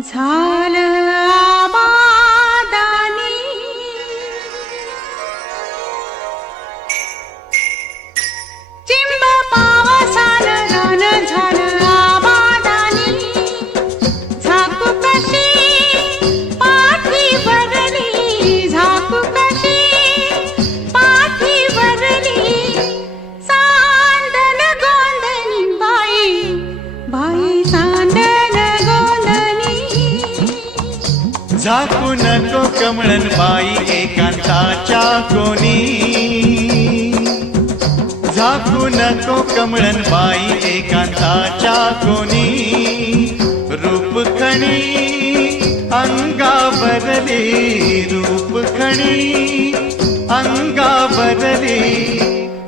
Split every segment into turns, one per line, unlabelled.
झालं झाकू
नको कमळन बाई एकांताच्या कोणी. झाकू नको कमळन बाई एकांताच्या कोणी. रूप खणी अंगावरली रूप खणी अंगावरली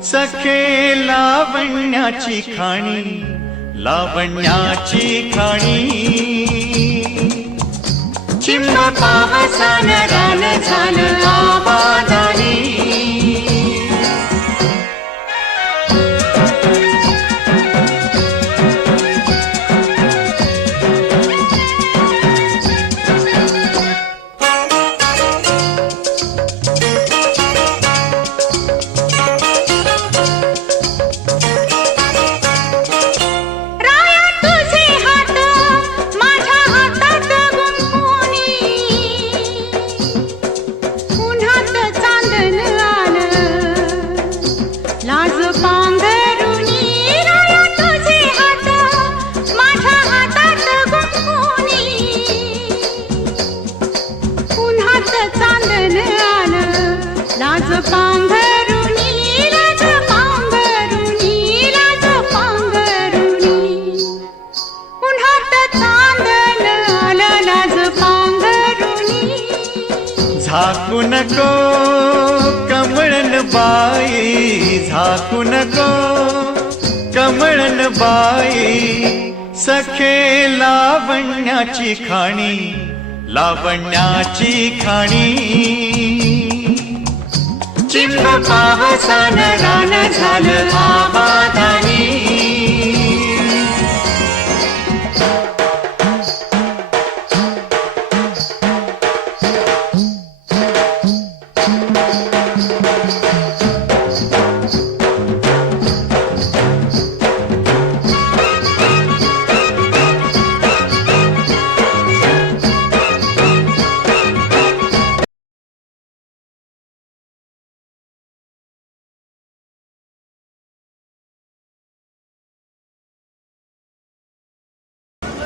सखे लावण्याची खाणी लावण्याची खाणी. चिंब पावसान रान झालं आबादानी झाकू नको कमळन बाई झाकू नको कमळन बाई. सखे लावण्याची खाणी लावण्याची खाणी. चिंब पावसान रान झालं आवादानी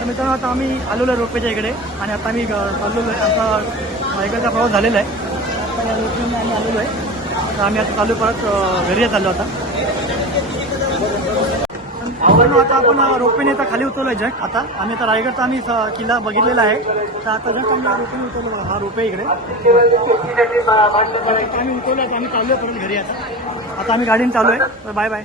तर मित्रांनो आता आम्ही आलेलो आहे रोपेच्या इकडे आणि आता आम्ही ग- चाललेलो आहे. आमचा बायकाचा प्रवास झालेला आहे. आता या रोपेने आम्ही आलेलो आहे. तर आम्ही आता चालू परत घरी चाललो आता. आता आपण रोपेने आता खाली उतरलो आहे जस्ट आता. आम्ही आता रायगडचा आम्ही किल्ला बघितलेला आहे. तर आता जस्ट आम्ही रोपेने उतरलो बघा, हा रोपे इकडे. आम्ही उतरलो आहे, आता आम्ही चाललो परत घरी आता. आता आम्ही गाडीने चालू आहे बाय बाय.